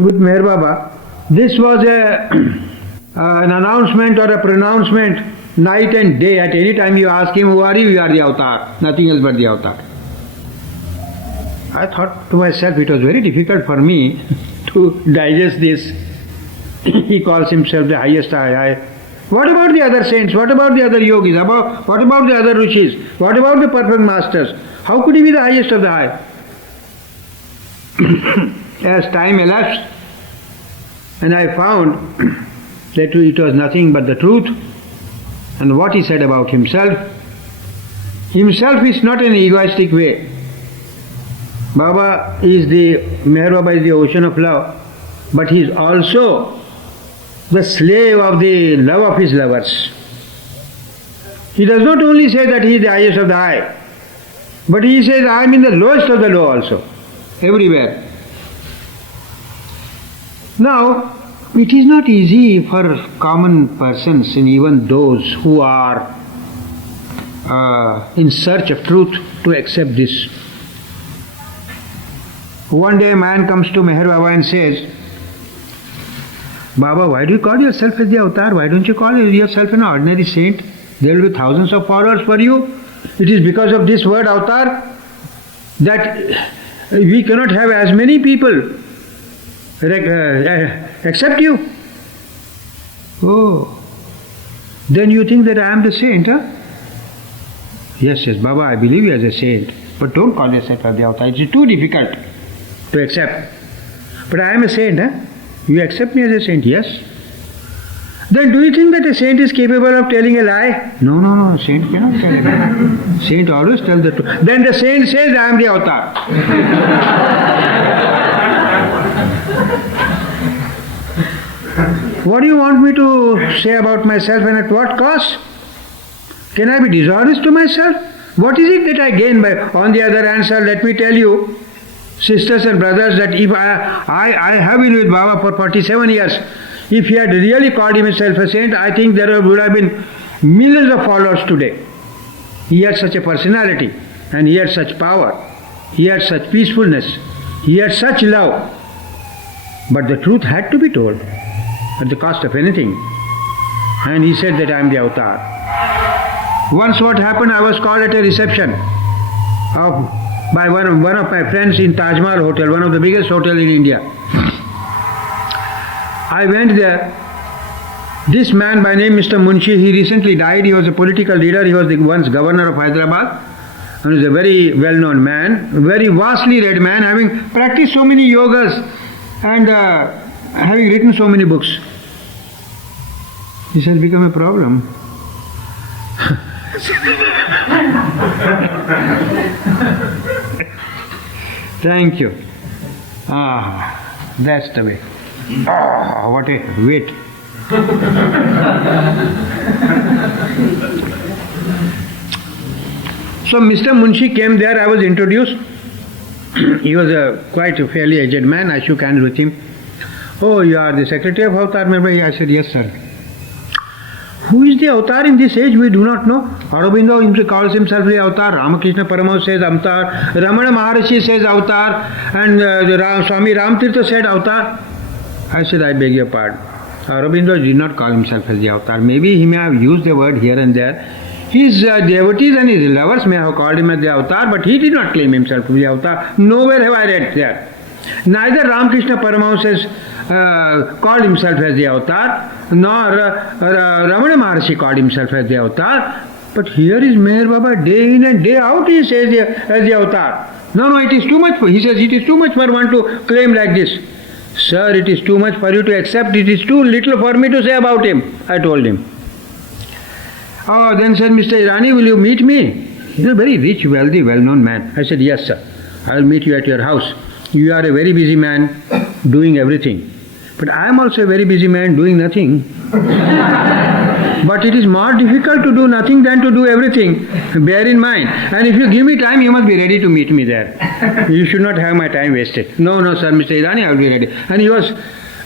with Meher Baba, this was an announcement or a pronouncement night and day. At any time you ask him, who are you? You are the avatar, nothing else but the avatar. I thought to myself, it was very difficult for me to digest this. He calls himself the highest I. What about the other saints? What about the other yogis? What about the other rishis? What about the perfect masters? How could he be the highest of the high? As time elapsed, and I found that it was nothing but the truth, and what he said about himself is not in an egoistic way. Meher Baba is the ocean of love, but he is also the slave of the love of his lovers. He does not only say that he is the highest of the high, but he says, I am in the lowest of the low also, everywhere. Now, it is not easy for common persons and even those who are in search of truth to accept this. One day a man comes to Meher Baba and says, Baba, why do you call yourself as the avatar? Why don't you call yourself an ordinary saint? There will be thousands of followers for you. It is because of this word avatar that we cannot have as many people accept you. Oh, then you think that I am the saint, huh? Yes, Baba, I believe you as a saint, but don't call yourself as the avatar. It is too difficult to accept. But I am a saint, huh? You accept me as a saint? Yes. Then do you think that a saint is capable of telling a lie? No, saint cannot tell a lie. Saint always tells the truth. Then the saint says, I am the avatar. What do you want me to say about myself and at what cost? Can I be dishonest to myself? What is it that I gain by? On the other hand, sir, let me tell you, sisters and brothers, that if I have been with Baba for 47 years, if he had really called himself a saint, I think there would have been millions of followers today. He had such a personality, and he had such power, he had such peacefulness, he had such love. But the truth had to be told, at the cost of anything. And he said that I am the avatar. Once what happened, I was called at a reception by one of my friends in Taj Mahal Hotel, one of the biggest hotels in India. I went there. This man by name Mr. Munshi, he recently died. He was a political leader. He was the once governor of Hyderabad. He was a very well-known man, very vastly read man, having practiced so many yogas and having written so many books. This has become a problem. Thank you. That's the way. What a wit. So Mr. Munshi came there, I was introduced. He was quite a fairly aged man. I shook hands with him. Oh, you are the secretary of Avatar Meherbai? I said, yes, sir. Who is the avatar in this age? We do not know. Aurobindo calls himself the avatar. Ramakrishna Paramahansa says avatar. Ramana Maharishi says avatar. And Swami Ramtirtha said avatar. I said, I beg your pardon. Aurobindo did not call himself as the avatar. Maybe he may have used the word here and there. His devotees and his lovers may have called him as the avatar, but he did not claim himself to be the avatar. Nowhere have I read there. Neither Ramakrishna Paramahansa called himself as the avatar, nor Ramana Maharshi called himself as the avatar. But here is Meher Baba, day in and day out he says as the avatar. No, it is too much. He says it is too much for one to claim like this. Sir, it is too much for you to accept. It is too little for me to say about him, I told him. Oh, then said Mr. Irani, will you meet me? He is a very rich, wealthy, well-known man. I said, yes, sir. I will meet you at your house. You are a very busy man doing everything. But I am also a very busy man doing nothing. But it is more difficult to do nothing than to do everything. Bear in mind. And if you give me time, you must be ready to meet me there. You should not have my time wasted. No, sir, Mr. Irani, I will be ready. And he was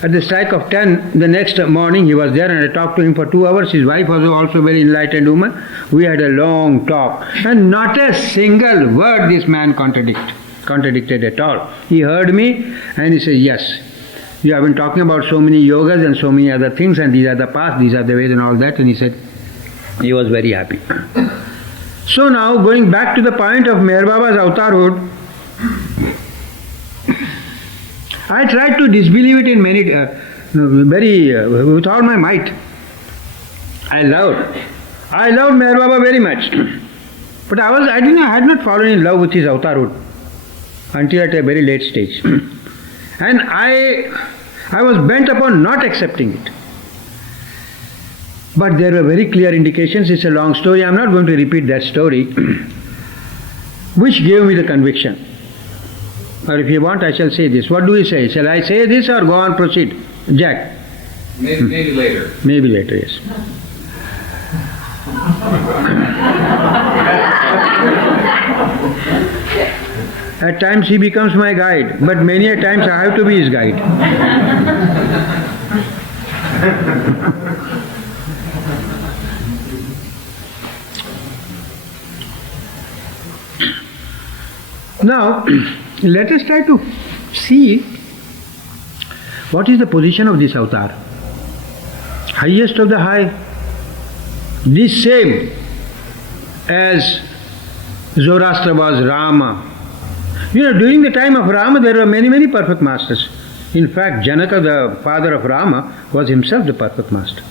at the strike of 10, the next morning he was there, and I talked to him for 2 hours. His wife was also a very enlightened woman. We had a long talk. And not a single word this man contradicted at all. He heard me and he said, yes, you have been talking about so many yogas and so many other things, and these are the paths, these are the ways and all that. And he said, he was very happy. So now, going back to the point of Meher Baba's avatarhood, I tried to disbelieve it in many, with all my might. I loved Meher Baba very much. But I had not fallen in love with his avatarhood until at a very late stage. And I was bent upon not accepting it. But there were very clear indications. It's a long story. I'm not going to repeat that story, which gave me the conviction. Or if you want, I shall say this. What do you say? Shall I say this or go on, proceed? Jack? Maybe later. Maybe later, yes. At times he becomes my guide, but many a times I have to be his guide. Now, let us try to see what is the position of this avatar. Highest of the high, this same as Zoroaster was Rama. During the time of Rama there were many, many perfect masters. In fact, Janaka, the father of Rama, was himself the perfect master.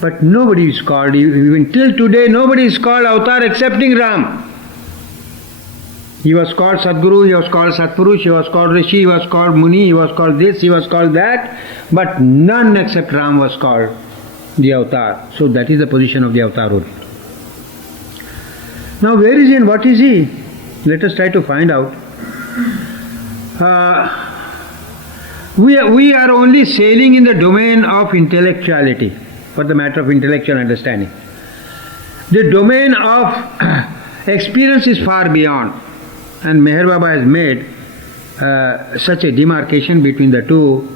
But nobody is called, even till today, nobody is called avatar excepting Ram. He was called Sadguru, he was called Satpurush, he was called Rishi, he was called Muni, he was called this, he was called that, but none except Ram was called the avatar. So that is the position of the avatarhood. Now where is he and what is he? Let us try to find out. We are only sailing in the domain of intellectuality, for the matter of intellectual understanding. The domain of experience is far beyond. And Meher Baba has made such a demarcation between the two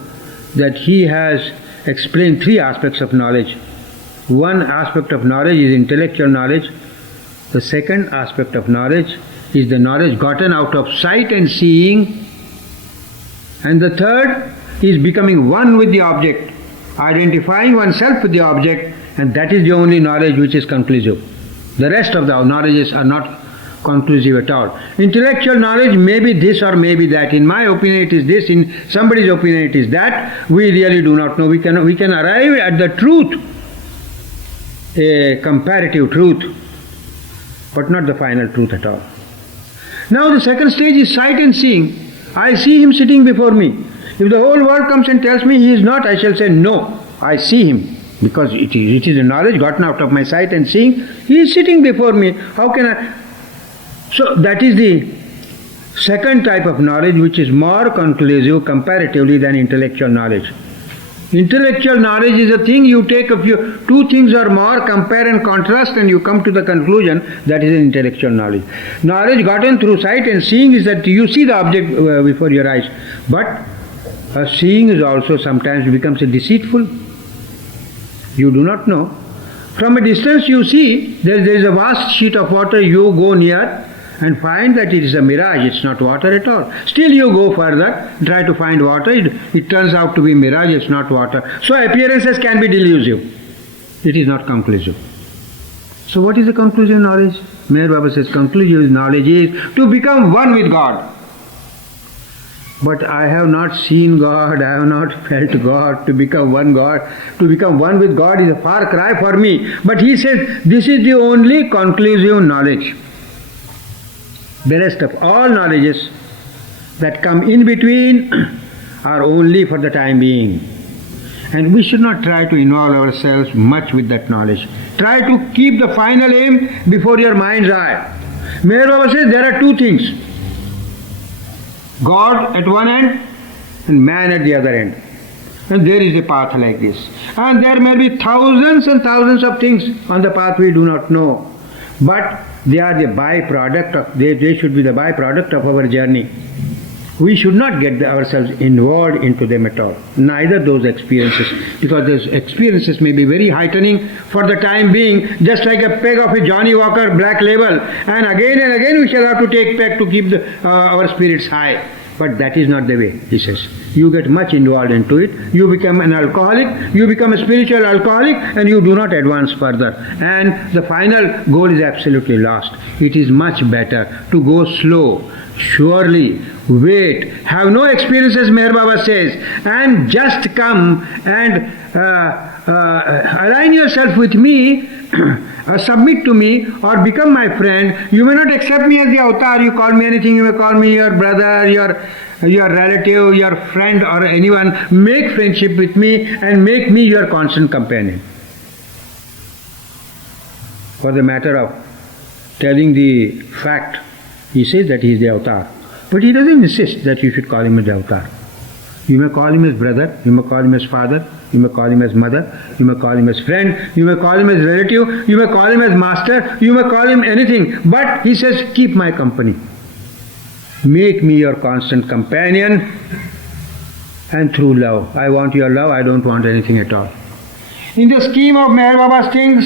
that he has explained three aspects of knowledge. One aspect of knowledge is intellectual knowledge. The second aspect of knowledge is the knowledge gotten out of sight and seeing. And the third is becoming one with the object, identifying oneself with the object, and that is the only knowledge which is conclusive. The rest of the knowledges are not conclusive at all. Intellectual knowledge may be this or may be that. In my opinion it is this, in somebody's opinion it is that. We really do not know. We can arrive at the truth, a comparative truth, but not the final truth at all. Now the second stage is sight and seeing. I see him sitting before me. If the whole world comes and tells me he is not, I shall say no, I see him. Because it is a knowledge gotten out of my sight and seeing. He is sitting before me. How can I? So that is the second type of knowledge, which is more conclusive comparatively than intellectual knowledge. Intellectual knowledge is a thing you take two things or more, compare and contrast, and you come to the conclusion. That is an intellectual knowledge. Knowledge gotten through sight and seeing is that you see the object before your eyes. But seeing is also sometimes becomes deceitful. You do not know. From a distance you see there is a vast sheet of water, you go near and find that it is a mirage, it's not water at all. Still you go further, try to find water, it turns out to be mirage, it's not water. So appearances can be delusive. It is not conclusive. So what is the conclusive knowledge? Meher Baba says conclusive knowledge is to become one with God. But I have not seen God, I have not felt God. To become one with God is a far cry for me. But he says this is the only conclusive knowledge. The rest of all knowledges that come in between are only for the time being. And we should not try to involve ourselves much with that knowledge. Try to keep the final aim before your mind's eye. Meher Baba says there are two things. God at one end and man at the other end. And there is a path like this. And there may be thousands and thousands of things on the path we do not know. But they are the byproduct they should be the byproduct of our journey. We should not get ourselves involved into them at all. Neither those experiences, because those experiences may be very heightening for the time being, just like a peg of a Johnny Walker Black Label, and again we shall have to take peg to keep our spirits high. But that is not the way, he says. You get much involved into it, you become an alcoholic, you become a spiritual alcoholic, and you do not advance further. And the final goal is absolutely lost. It is much better to go slow, surely, wait, have no experiences, Meher Baba says, and just come and align yourself with me, submit to me, or become my friend. You may not accept me as the avatar, you call me anything, you may call me your brother, your relative, your friend, or anyone. Make friendship with me and make me your constant companion. For the matter of telling the fact, he says that he is the avatar. But he doesn't insist that you should call him as the avatar. You may call him as brother, you may call him as father, you may call him as mother, you may call him as friend, you may call him as relative, you may call him as master, you may call him anything. But he says, keep my company. Make me your constant companion, and through love. I want your love, I don't want anything at all. In the scheme of Meher Baba's things,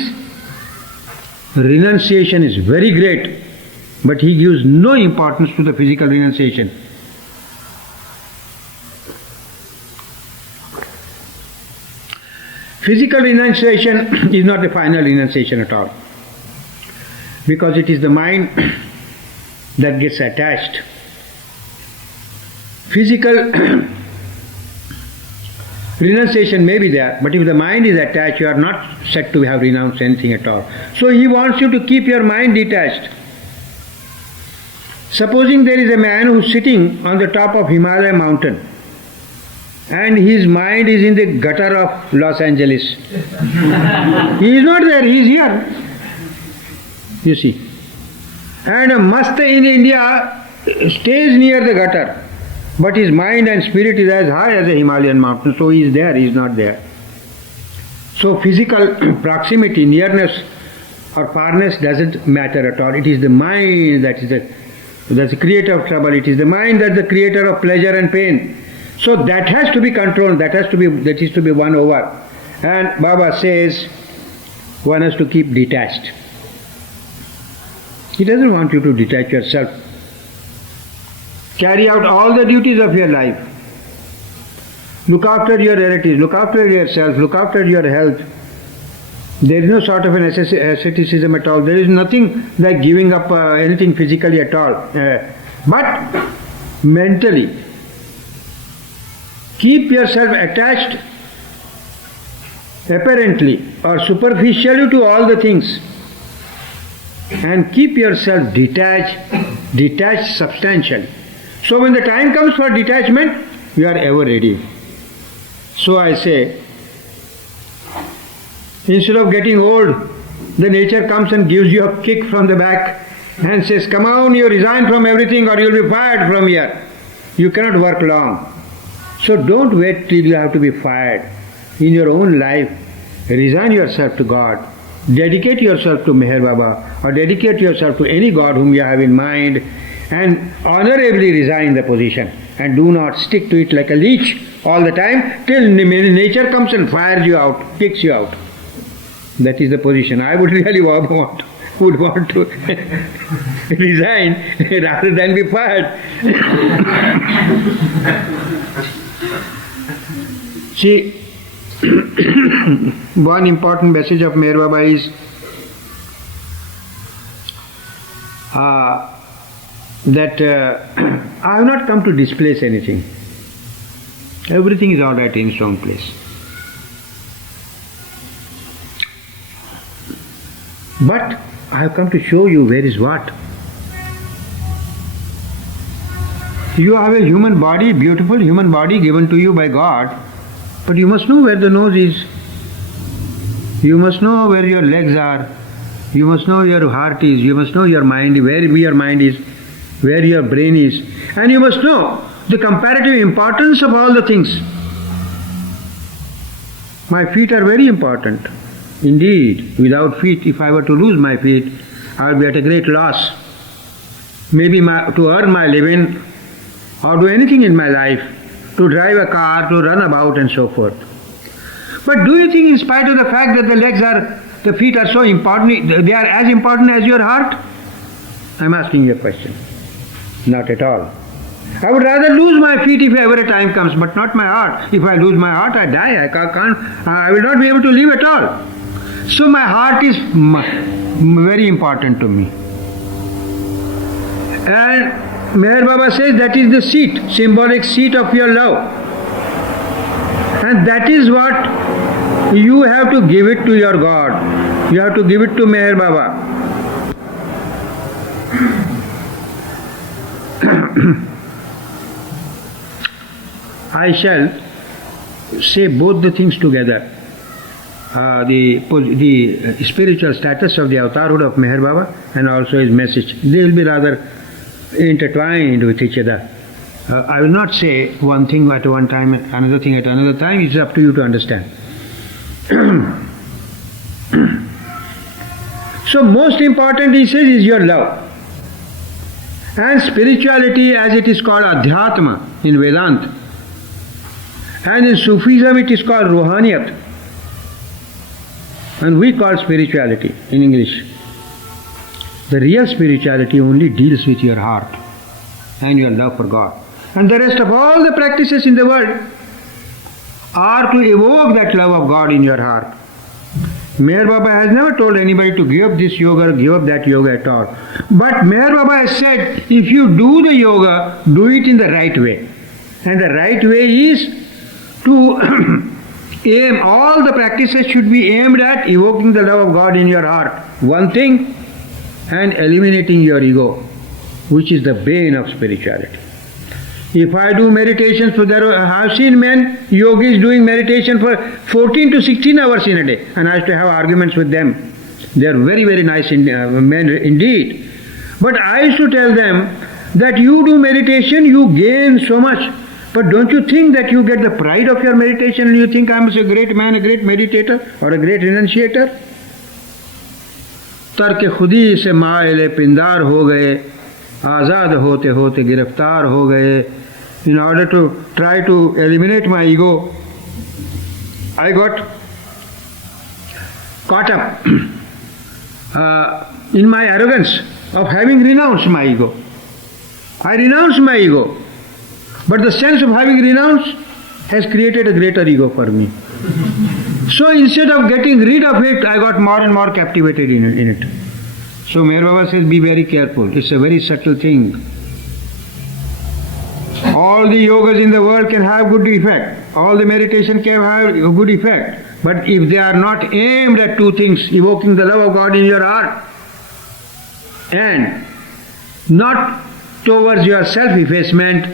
renunciation is very great, but he gives no importance to the physical renunciation. Physical renunciation is not the final renunciation at all, because it is the mind that gets attached. Physical renunciation may be there, but if the mind is attached, you are not said to have renounced anything at all. So he wants you to keep your mind detached. Supposing there is a man who is sitting on the top of Himalaya mountain, and his mind is in the gutter of Los Angeles. He is not there, he is here. You see. And a mast in India stays near the gutter, but his mind and spirit is as high as a Himalayan mountain, so he is there, he is not there. So physical proximity, nearness or farness doesn't matter at all. It is the mind that's the creator of trouble. It is the mind that's the creator of pleasure and pain. So that has to be controlled, that is to be won over. And Baba says one has to keep detached. He doesn't want you to detach yourself. Carry out all the duties of your life. Look after your relatives, look after yourself, look after your health. There is no sort of an asceticism at all. There is nothing like giving up anything physically at all. But mentally, keep yourself attached apparently or superficially to all the things, and keep yourself detached substantially. So when the time comes for detachment, you are ever ready. So I say, instead of getting old, the nature comes and gives you a kick from the back and says, come on, you resign from everything or you'll be fired from here. You cannot work long. So don't wait till you have to be fired. In your own life, resign yourself to God. Dedicate yourself to Meher Baba, or dedicate yourself to any God whom you have in mind, and honorably resign the position. And do not stick to it like a leech all the time till nature comes and fires you out, kicks you out. That is the position. I would really want to resign rather than be fired. See, one important message of Meher Baba is that I have not come to displace anything. Everything is all right in its own place. But I have come to show you where is what. You have a human body, beautiful human body given to you by God, but you must know where the nose is. You must know where your legs are. You must know your heart is. You must know your mind, where your mind is, where your brain is. And you must know the comparative importance of all the things. My feet are very important. Indeed, without feet, if I were to lose my feet, I would be at a great loss. Maybe to earn my living or do anything in my life, to drive a car, to run about and so forth. But do you think, in spite of the fact that the feet are so important, they are as important as your heart? I am asking you a question. Not at all. I would rather lose my feet if ever a time comes, but not my heart. If I lose my heart, I die. I will not be able to live at all. So my heart is very important to me. And Meher Baba says that is the seat, symbolic seat of your love. And that is what you have to give it to your God. You have to give it to Meher Baba. I shall say both the things together. The spiritual status of the avatarhood of Meher Baba and also his message. They will be rather intertwined with each other. I will not say one thing at one time, another thing at another time. It's up to you to understand. So most important, he says, is your love. And spirituality, as it is called Adhyatma in Vedanta, and in Sufism it is called Ruhaniyat, and we call spirituality in English. The real spirituality only deals with your heart and your love for God. And the rest of all the practices in the world are to evoke that love of God in your heart. Meher Baba has never told anybody to give up this yoga or give up that yoga at all. But Meher Baba has said, if you do the yoga, do it in the right way. And the right way is to aim, all the practices should be aimed at evoking the love of God in your heart. One thing, and eliminating your ego, which is the bane of spirituality. If I do meditation, I have seen men, yogis doing meditation for 14 to 16 hours in a day, and I used to have arguments with them. They are very, very nice men indeed. But I used to tell them that you do meditation, you gain so much. But don't you think that you get the pride of your meditation and you think I am a great man, a great meditator or a great renunciator? तर्क खुदी से मायले पिंदार हो गए, आज़ाद होते होते गिरफ्तार हो गए. In order to try to eliminate my ego, I got caught up in my arrogance of having renounced my ego. I renounced my ego, but the sense of having renounced has created a greater ego for me. So instead of getting rid of it, I got more and more captivated in it. So Meher Baba says, be very careful. It's a very subtle thing. All the yogas in the world can have good effect. All the meditation can have a good effect. But if they are not aimed at two things, evoking the love of God in your heart and not towards your self-effacement,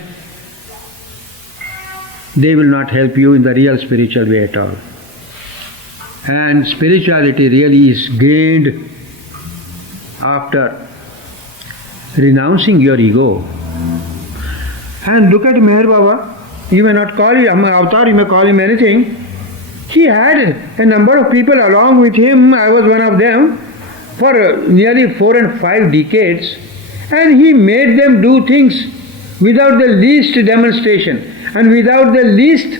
they will not help you in the real spiritual way at all. And spirituality really is gained after renouncing your ego. And look at Meher Baba. You may not call him avatar, you may call him anything. He had a number of people along with him. I was one of them for nearly 4 and 5 decades. And he made them do things without the least demonstration and without the least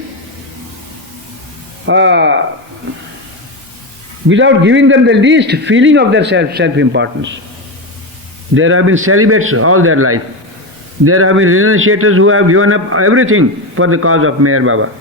without giving them the least feeling of their self-importance. There have been celibates all their life. There have been renunciators who have given up everything for the cause of Meher Baba.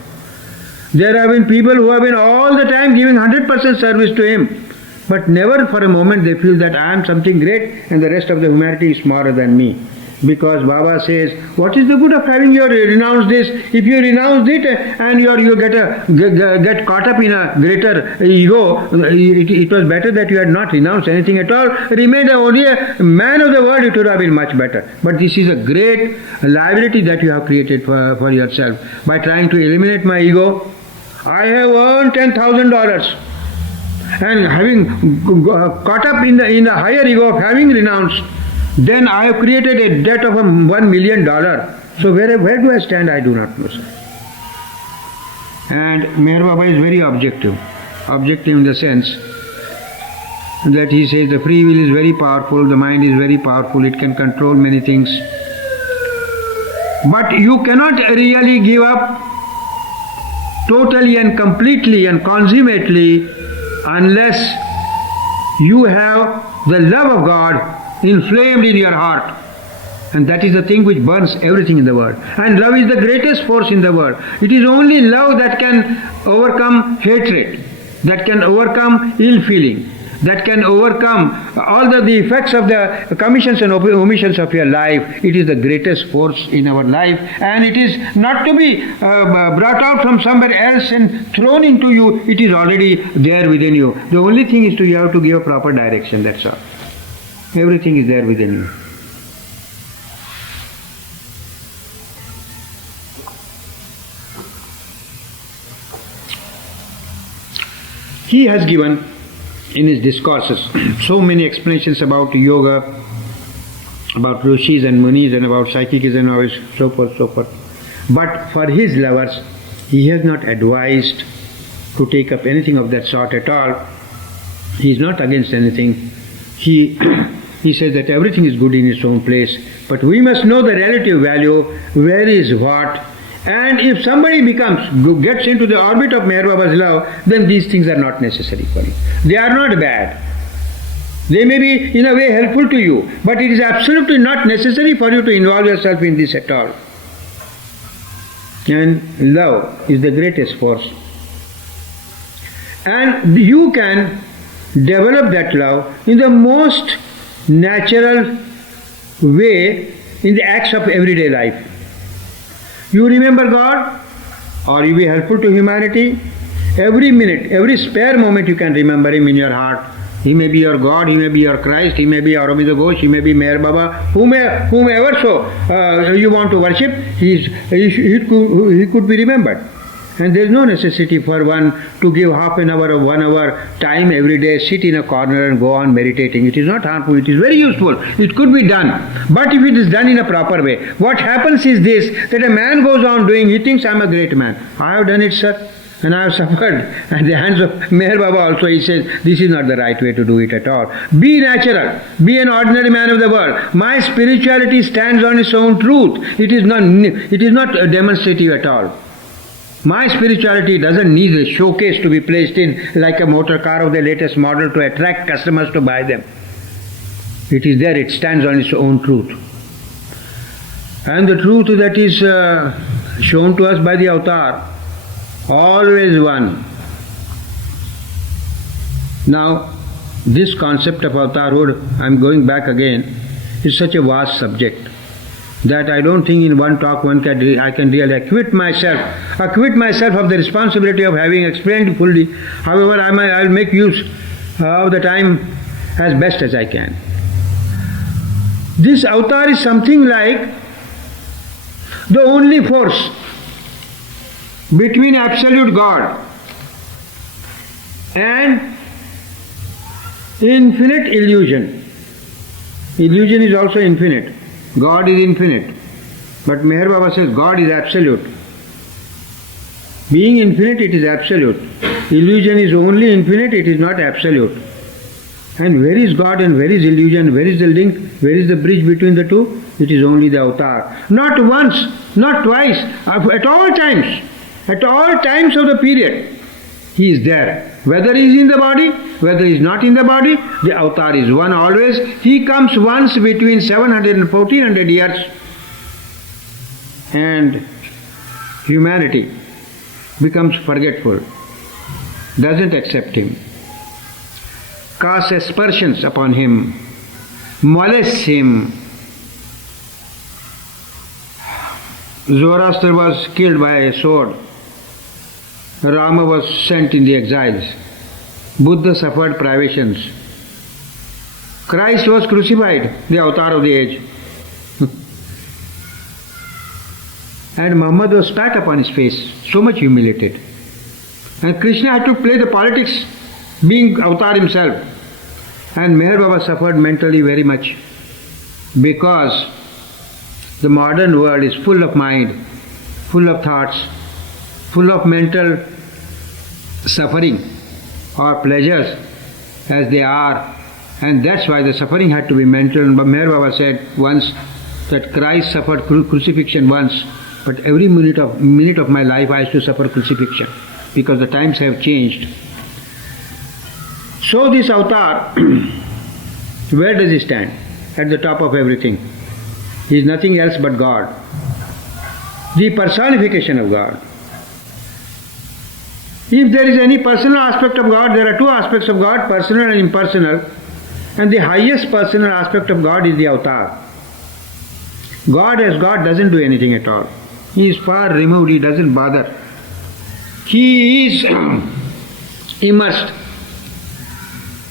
There have been people who have been all the time giving 100% service to him, but never for a moment they feel that I am something great and the rest of the humanity is smaller than me. Because Baba says, what is the good of having you renounce this? If you renounce it and you get caught up in a greater ego, it was better that you had not renounced anything at all. Remained only a man of the world, it would have been much better. But this is a great liability that you have created for yourself. By trying to eliminate my ego, I have earned $10,000. And having caught up in the higher ego of having renounced, then I have created a debt of $1 million. So where do I stand? I do not know, sir. And Meher Baba is very objective. Objective in the sense that he says the free will is very powerful, the mind is very powerful, it can control many things. But you cannot really give up totally and completely and consummately unless you have the love of God inflamed in your heart. And that is the thing which burns everything in the world. And love is the greatest force in the world. It is only love that can overcome hatred, that can overcome ill feeling, that can overcome all the effects of the commissions and omissions of your life. It is the greatest force in our life, and it is not to be brought out from somewhere else and thrown into you. It is already there within you. The only thing is you have to give a proper direction, that's all. Everything is there within you. He has given in his discourses so many explanations about yoga, about rishis and munis, and about psychicism and so forth, so forth. But for his lovers, he has not advised to take up anything of that sort at all. He is not against anything. He says that everything is good in its own place, but we must know the relative value, where is what. And if somebody gets into the orbit of Meher Baba's love, then these things are not necessary for you. They are not bad. They may be in a way helpful to you, but it is absolutely not necessary for you to involve yourself in this at all. And love is the greatest force. And you can develop that love in the most natural way in the acts of everyday life. You remember God, or you be helpful to humanity. Every minute, every spare moment you can remember Him in your heart. He may be your God, He may be your Christ, He may be Aurobindo Ghosh, He may be Meher Baba, whomever you want to worship, he could be remembered. And there is no necessity for one to give half an hour or 1 hour time every day, sit in a corner and go on meditating. It is not harmful, it is very useful. It could be done. But if it is done in a proper way, what happens is this, that a man goes on doing, he thinks, I am a great man. I have done it, sir, and I have suffered at the hands of Meher Baba also. He says, this is not the right way to do it at all. Be natural, be an ordinary man of the world. My spirituality stands on its own truth. It is not demonstrative at all. My spirituality doesn't need a showcase to be placed in like a motor car of the latest model to attract customers to buy them. It is there, it stands on its own truth. And the truth that is shown to us by the avatar, always one. Now, this concept of avatarhood, I am going back again, is such a vast subject that I don't think in one talk I can really acquit myself of the responsibility of having explained fully. However, I will make use of the time as best as I can. This avatar is something like the only force between absolute God and infinite illusion. Illusion is also infinite. God is infinite. But Meher Baba says God is absolute. Being infinite, it is absolute. Illusion is only infinite, it is not absolute. And where is God and where is illusion? Where is the link? Where is the bridge between the two? It is only the avatar. Not once, not twice, at all times. At all times of the period, He is there. Whether He is in the body, whether He is not in the body, the avatar is one always. He comes once between 700 and 1400 years, and humanity becomes forgetful, doesn't accept Him, casts aspersions upon Him, molests Him. Zoroaster was killed by a sword. Rama was sent in the exiles. Buddha suffered privations. Christ was crucified, the avatar of the age. And Muhammad was spat upon his face, so much humiliated. And Krishna had to play the politics, being avatar himself. And Meher Baba suffered mentally very much, because the modern world is full of mind, full of thoughts, full of mental suffering or pleasures as they are, and that's why the suffering had to be mental. But Meher Baba said once that Christ suffered crucifixion once, but every minute of my life I used to suffer crucifixion, because the times have changed. So this avatar, where does he stand? At the top of everything. He is nothing else but God, the personification of God. If there is any personal aspect of God, there are two aspects of God, personal and impersonal. And the highest personal aspect of God is the avatar. God as God doesn't do anything at all. He is far removed, he doesn't bother. He is immersed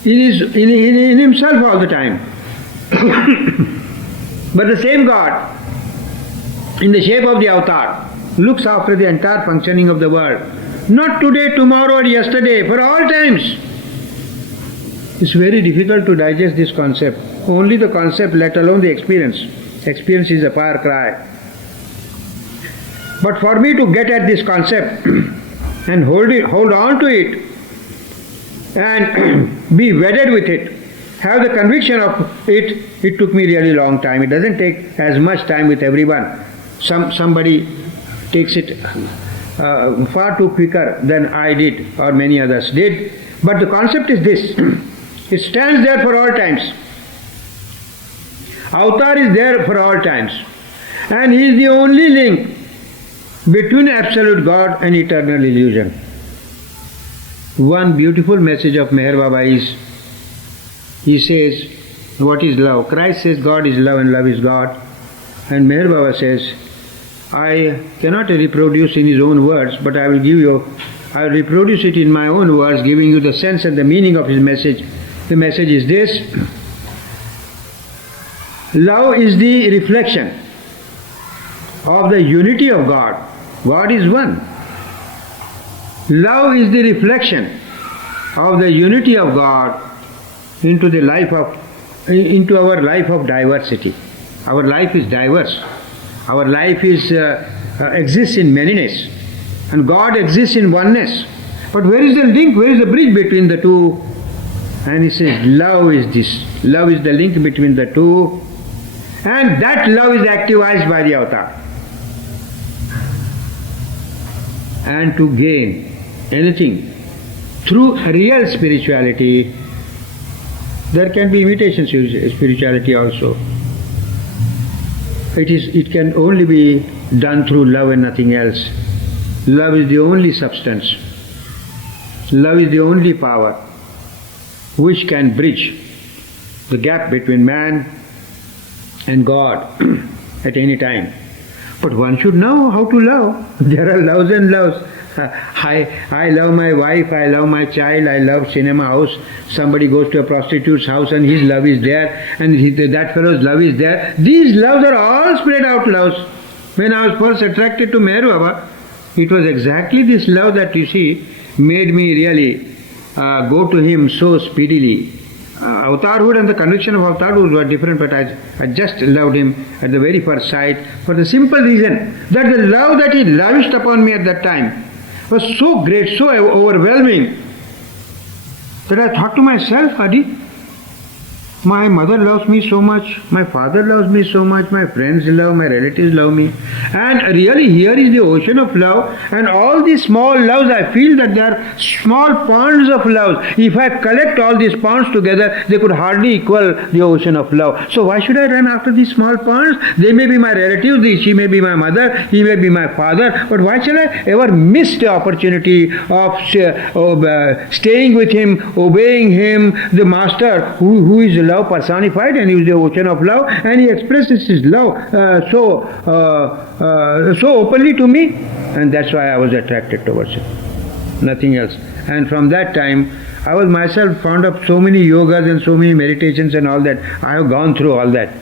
in himself all the time. But the same God, in the shape of the avatar, looks after the entire functioning of the world. Not today, tomorrow, or yesterday, for all times. It's very difficult to digest this concept. Only the concept, let alone the experience. Experience is a far cry. But for me to get at this concept and hold on to it, and be wedded with it, have the conviction of it, it took me really long time. It doesn't take as much time with everyone. Somebody takes it far too quicker than I did or many others did. But the concept is this. It stands there for all times. Avatar is there for all times. And he is the only link between absolute God and eternal illusion. One beautiful message of Meher Baba is, he says, what is love? Christ says God is love and love is God. And Meher Baba says, I cannot reproduce in his own words, but I will reproduce it in my own words, giving you the sense and the meaning of his message. The message is this: love is the reflection of the unity of God. God is one. Love is the reflection of the unity of God into our life of diversity. Our life is diverse. Our life exists in manyness, and God exists in oneness. But where is the link? Where is the bridge between the two? And he says, love is this. Love is the link between the two, and that love is activized by the avatar. And to gain anything through real spirituality, there can be imitation spirituality also. It can only be done through love and nothing else. Love is the only substance. Love is the only power which can bridge the gap between man and God at any time. But one should know how to love. There are loves and loves. I love my wife, I love my child, I love cinema house. Somebody goes to a prostitute's house and his love is there, and that fellow's love is there. These loves are all spread out loves. When I was first attracted to Meher Baba, it was exactly this love that you see made me really go to him so speedily. Avatarhood and the conviction of avatarhood were different, but I just loved him at the very first sight for the simple reason that the love that he lavished upon me at that time was so great, so overwhelming, that I thought to myself, Adi, my mother loves me so much, my father loves me so much, my friends love, my relatives love me. And really here is the ocean of love, and all these small loves, I feel that they are small ponds of love. If I collect all these ponds together, they could hardly equal the ocean of love. So why should I run after these small ponds? They may be my relatives, she may be my mother, he may be my father, but why shall I ever miss the opportunity of staying with him, obeying him, the master who is love personified, and he is the ocean of love, and he expresses his love so openly to me, and that's why I was attracted towards him, nothing else. And from that time I was myself fond of so many yogas and so many meditations and all that. I have gone through all that.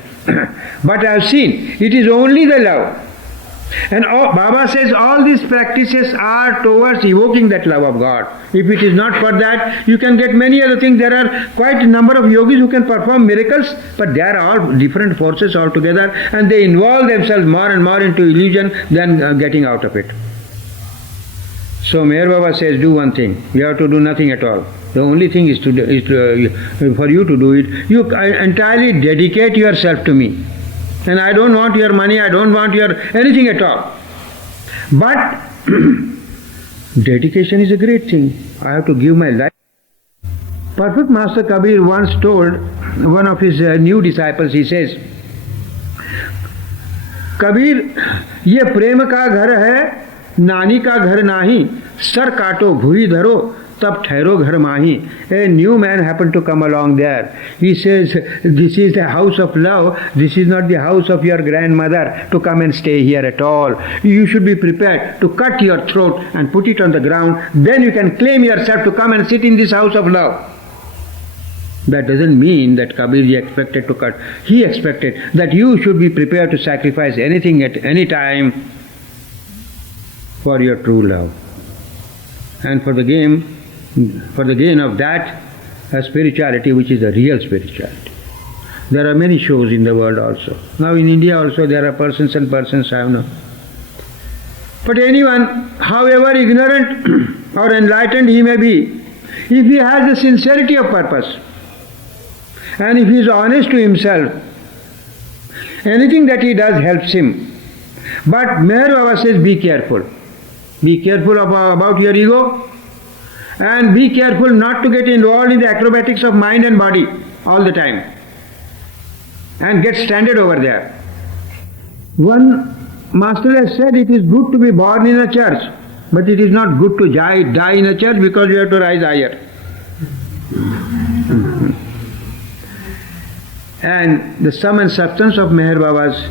But I have seen it is only the love. And Baba says all these practices are towards evoking that love of God. If it is not for that, you can get many other things. There are quite a number of yogis who can perform miracles, but they are all different forces altogether, and they involve themselves more and more into illusion than getting out of it. So Meher Baba says, do one thing. You have to do nothing at all. The only thing is for you to do it. You entirely dedicate yourself to me. And I don't want your money, I don't want your anything at all. But dedication is a great thing. I have to give my life. Perfect Master Kabir once told one of his new disciples, he says, Kabir ये प्रेम का घर है, नानी का घर नाही, sir काटो भूई धरो, तब ठहरो घर माही. A new man happened to come along there. He says, this is the house of love, this is not the house of your grandmother to come and stay here at all. You should be prepared to cut your throat and put it on the ground, then you can claim yourself to come and sit in this house of love. That doesn't mean that Kabirji expected to cut. He expected that you should be prepared to sacrifice anything at any time for your true love. And for the gain of that, a spirituality which is a real spirituality. There are many shows in the world also. Now in India also there are persons and persons, I know. But anyone, however ignorant or enlightened he may be, if he has the sincerity of purpose, and if he is honest to himself, anything that he does helps him. But Meher Baba says, be careful. Be careful about your ego, and be careful not to get involved in the acrobatics of mind and body all the time and get stranded over there. One master has said it is good to be born in a church, but it is not good to die in a church because you have to rise higher. And the sum and substance of Meher Baba's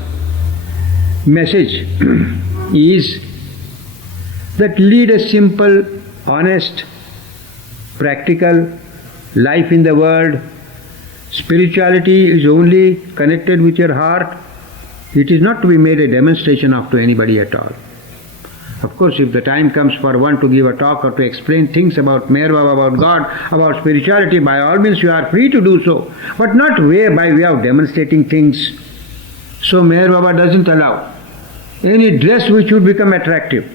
message is that lead a simple, honest, practical life in the world. Spirituality is only connected with your heart. It is not to be made a demonstration of to anybody at all. Of course, if the time comes for one to give a talk or to explain things about Meher Baba, about God, about spirituality, by all means you are free to do so, but not by way of demonstrating things. So Meher Baba doesn't allow any dress which would become attractive.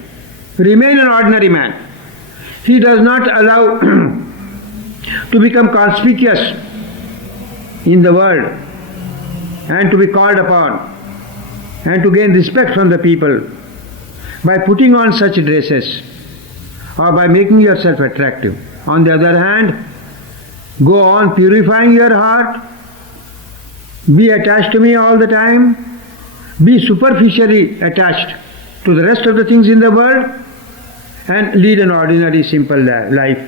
Remain an ordinary man. He does not allow to become conspicuous in the world and to be called upon and to gain respect from the people by putting on such dresses or by making yourself attractive. On the other hand, go on purifying your heart, be attached to me all the time, be superficially attached to the rest of the things in the world, and lead an ordinary simple life.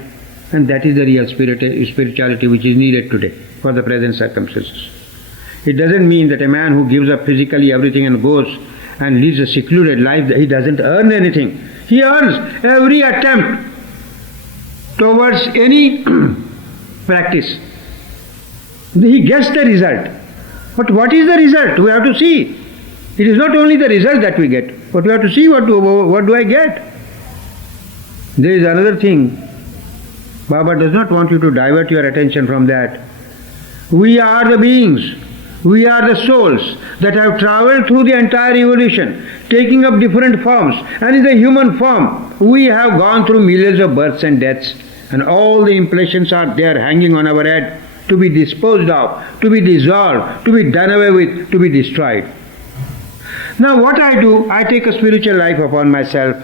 And that is the real spirituality which is needed today for the present circumstances. It doesn't mean that a man who gives up physically everything and goes and leads a secluded life, he doesn't earn anything. He earns every attempt towards any practice. He gets the result. But what is the result? We have to see. It is not only the result that we get, but we have to see what do I get. There is another thing. Baba does not want you to divert your attention from that. We are the beings. We are the souls that have travelled through the entire evolution, taking up different forms. And in the human form, we have gone through millions of births and deaths. And all the impressions are there hanging on our head to be disposed of, to be dissolved, to be done away with, to be destroyed. Now what I do, I take a spiritual life upon myself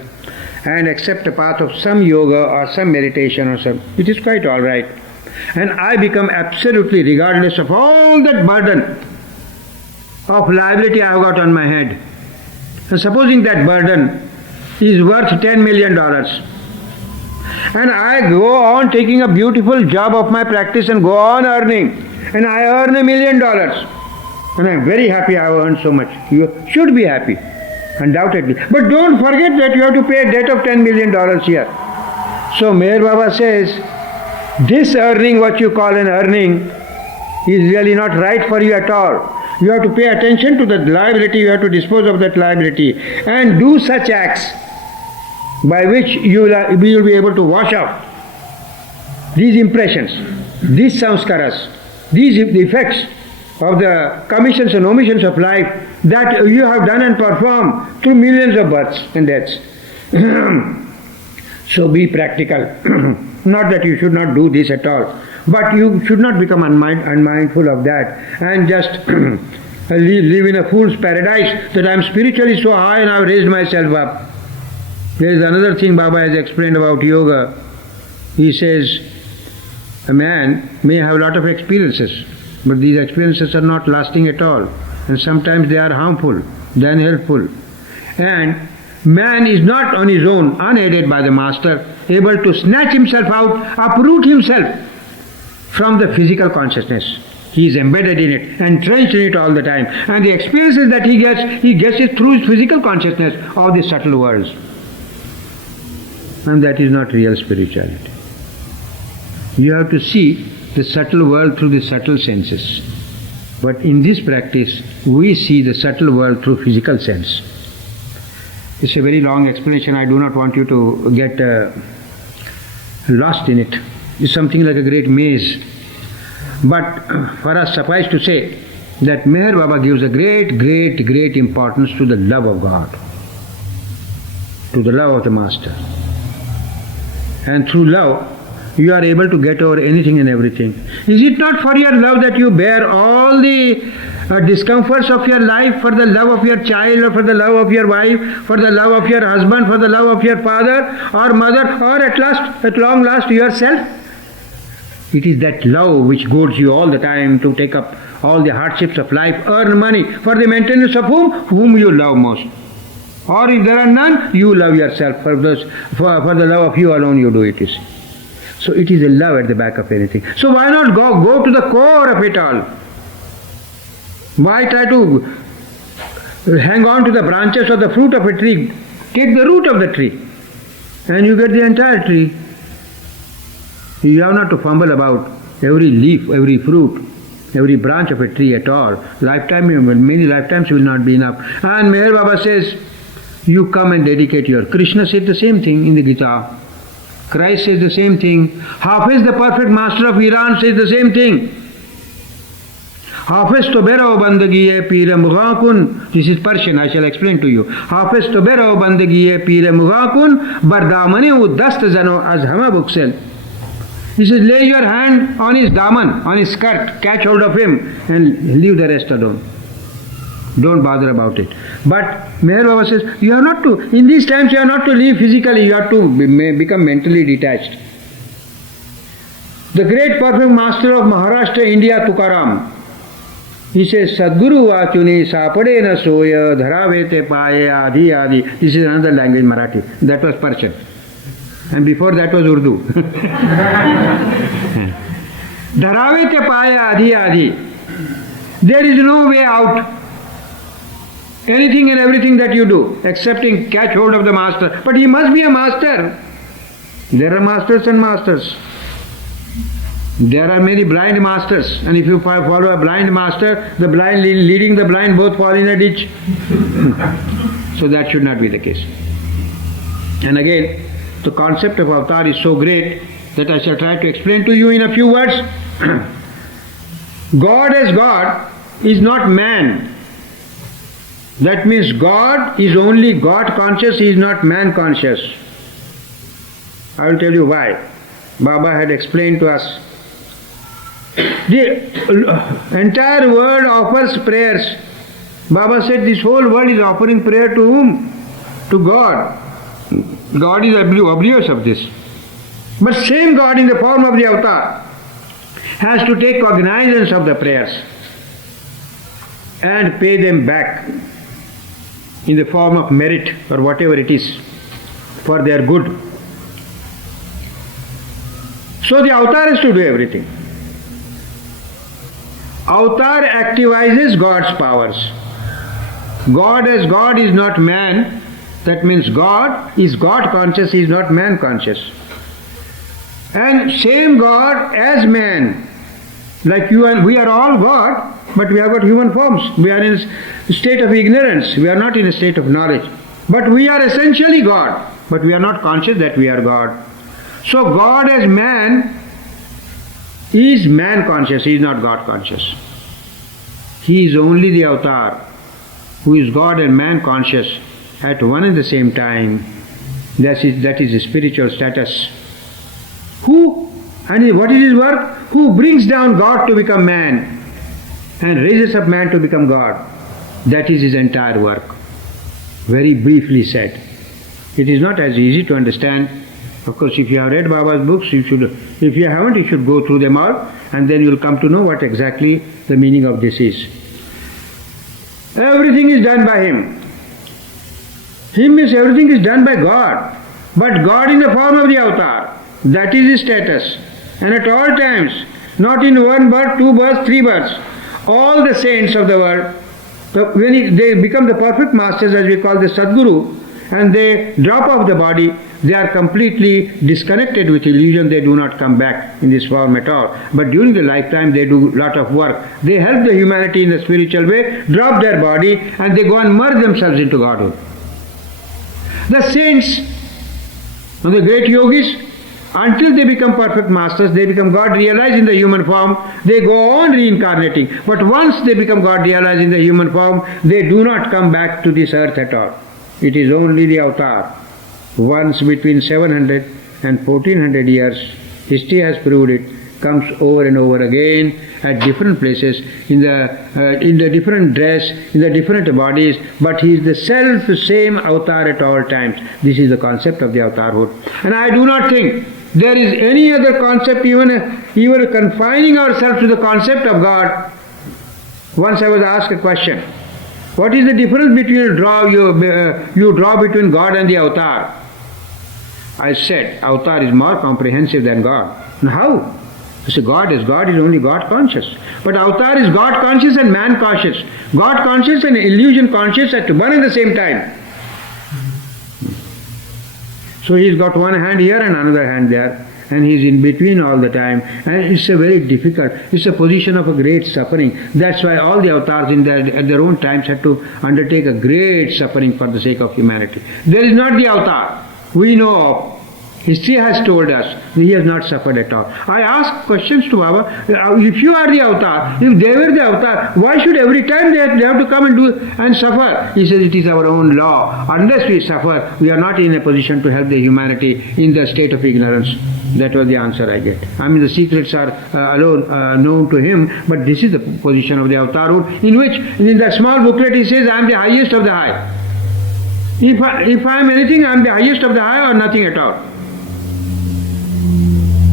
and accept a path of some yoga or some meditation or some. It is quite all right. And I become absolutely regardless of all that burden of liability I have got on my head. So supposing that burden is worth $10 million, and I go on taking a beautiful job of my practice and go on earning, and I earn $1 million, and I am very happy I have earned so much. You should be happy, undoubtedly. But don't forget that you have to pay a debt of $10 million here. So Meher Baba says, this earning, what you call an earning, is really not right for you at all. You have to pay attention to that liability, you have to dispose of that liability and do such acts by which you will be able to wash off these impressions, these samskaras, these effects of the commissions and omissions of life that you have done and performed through millions of births and deaths. So be practical. Not that you should not do this at all, but you should not become unmindful of that and just live in a fool's paradise that I am spiritually so high and I have raised myself up. There is another thing Baba has explained about yoga. He says, a man may have a lot of experiences, but these experiences are not lasting at all. and sometimes they are harmful, they are unhelpful. And man is not on his own, unaided by the master, able to snatch himself out, uproot himself from the physical consciousness. He is embedded in it, entrenched in it all the time. And the experiences that he gets it through his physical consciousness of the subtle worlds. And that is not real spirituality. You have to see the subtle world through the subtle senses. But in this practice, we see the subtle world through physical sense. It's a very long explanation. I do not want you to get lost in it. It's something like a great maze. But for us, suffice to say that Meher Baba gives a great importance to the love of God, to the love of the Master. And through love, you are able to get over anything and everything. Is it not for your love that you bear all the discomforts of your life, for the love of your child, or for the love of your wife, for the love of your husband, for the love of your father or mother, or at long last yourself? It is that love which goads you all the time to take up all the hardships of life, earn money for the maintenance of whom you love most. Or if there are none, you love yourself. For the love of you alone you do it. So it is a love at the back of anything. So why not go to the core of it all? Why try to hang on to the branches or the fruit of a tree? Take the root of the tree and you get the entire tree. You have not to fumble about every leaf, every fruit, every branch of a tree at all. Many lifetimes will not be enough. And Meher Baba says, you come and dedicate your. Krishna said the same thing in the Gita. Christ says the same thing. Hafiz, the perfect master of Iran, says the same thing. Hafiz to bero bandagiye pire mughakun. This is Persian, I shall explain to you. Hafiz to bero bandagiye pire mughakun bardamane u dast zano az hama buksel. He says, lay your hand on his daman, on his skirt, catch hold of him and leave the rest alone. Don't bother about it. But Meher Baba says, you have not to, in these times you have not to live physically, you have to become mentally detached. The great perfect master of Maharashtra, India, Tukaram, he says, Sadguru vachuni sapade na soya dharavete paye adi adi. This is another language, Marathi. That was Persian. And before that was Urdu. Dharavete paye adi adi. There is no way out. Anything and everything that you do, excepting catch hold of the master. But he must be a master. There are masters and masters. There are many blind masters. And if you follow a blind master, the blind leading the blind both fall in a ditch. So that should not be the case. And again, the concept of avatar is so great that I shall try to explain to you in a few words. God as God is not man. That means God is only God conscious, he is not man conscious. I will tell you why. Baba had explained to us. The entire world offers prayers. Baba said this whole world is offering prayer to whom? To God. God is oblivious of this. But same God in the form of the avatar has to take cognizance of the prayers and pay them back in the form of merit or whatever it is for their good. So the avatar has to do everything. Avatar activizes God's powers. God as God is not man. That means God is God conscious, he is not man conscious. And same God as man. Like you and we are all God, but we have got human forms. We are in a state of ignorance. We are not in a state of knowledge. But we are essentially God. But we are not conscious that we are God. So God as man is man conscious. He is not God conscious. He is only the avatar who is God and man conscious at one and the same time. That is his spiritual status. And what is his work? Who brings down God to become man and raises up man to become God. That is his entire work. Very briefly said. It is not as easy to understand. Of course, if you have read Baba's books, you should. If you haven't, you should go through them all, and then you will come to know what exactly the meaning of this is. Everything is done by him. Him means everything is done by God. But God in the form of the avatar. That is his status. And at all times, not in one birth, two births, three births, all the saints of the world, when they become the perfect masters, as we call the Sadguru, and they drop off the body, they are completely disconnected with illusion. They do not come back in this form at all. But during the lifetime, they do a lot of work. They help the humanity in the spiritual way, drop their body, and they go and merge themselves into Godhood. The saints, the great yogis, until they become perfect masters, they become God realized in the human form, they go on reincarnating. But once they become God realized in the human form, they do not come back to this earth at all. It is only the avatar. Once between 700 and 1400 years, history has proved it, comes over and over again at different places, in the different dress, in the different bodies, but he is the self-same avatar at all times. This is the concept of the avatarhood. And I do not think there is any other concept, even confining ourselves to the concept of God. Once I was asked a question, what is the difference between you draw between God and the avatar? I said, avatar is more comprehensive than God. And how? I said, God is only God conscious. But avatar is God conscious and man conscious. God conscious and illusion conscious at one and the same time. So he's got one hand here and another hand there, and he's in between all the time, and it's a very difficult, it's a position of a great suffering. That's why all the avatars at their own times had to undertake a great suffering for the sake of humanity. There is not the avatar we know of. History has told us he has not suffered at all. I ask questions to Baba, if you are the avatar, if they were the avatar, why should every time they have to come and suffer? He says it is our own law. Unless we suffer, we are not in a position to help the humanity in the state of ignorance. That was the answer I get. I mean, the secrets are alone known to him, but this is the position of the avatarhood, in which in the small booklet he says, I am the highest of the high. If I am anything, I am the highest of the high or nothing at all.